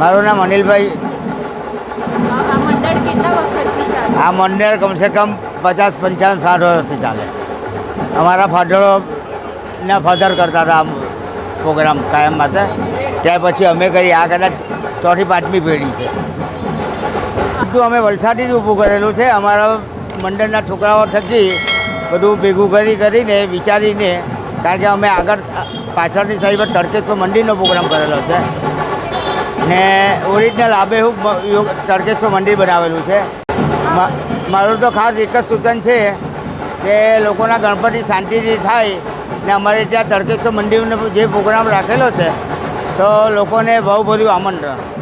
મારું નામ અનિલભાઈ. આ મંદિર કમસે કમ પચાસ પંચાવન સાઠ વર્ષથી ચાલે. અમારા ફાધરોના ફાધર કરતા હતા આમ પ્રોગ્રામ કાયમ માટે. ત્યાર પછી અમે કરી આ કદાચ ચોથી પાંચમી પેઢી છે. બધું અમે વલસાડથી જ ઊભું કરેલું છે. અમારા મંડળના છોકરાઓ થકી બધું ભેગું કરી કરીને વિચારીને કારણ કે અમે આગળ પાછળની સાઈડ પર તડકેશ્વર મંદિરનો પ્રોગ્રામ કરેલો છે. ને ઓરિજિનલ આબેહૂબ તડકેશ્વર મંદિર બનાવેલું છે. મારું તો ખાસ એક જ સૂચન છે કે લોકોના ગણપતિ શાંતિથી થાય ને અમારે ત્યાં તડકેશ્વર મંદિરનો જે પ્રોગ્રામ રાખેલો છે, તો લોકોને બહુ બધું આમંત્રણ.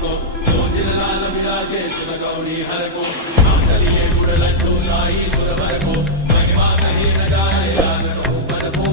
ಹರಕೋ ದಿನನಾದ ವಿರಾಜೆ ಸುರ ಗೌರಿ ಹರಕೋ ಮಾತಲಿಯೇ ಗುಡಲಟ್ಟು ಸಾಯಿ ಸುರ ಬರಕೋ ಮಹಿಮಾ ಕಹಿ ನಜಾಯ ಯಾದಕೋ ಬರಕೋ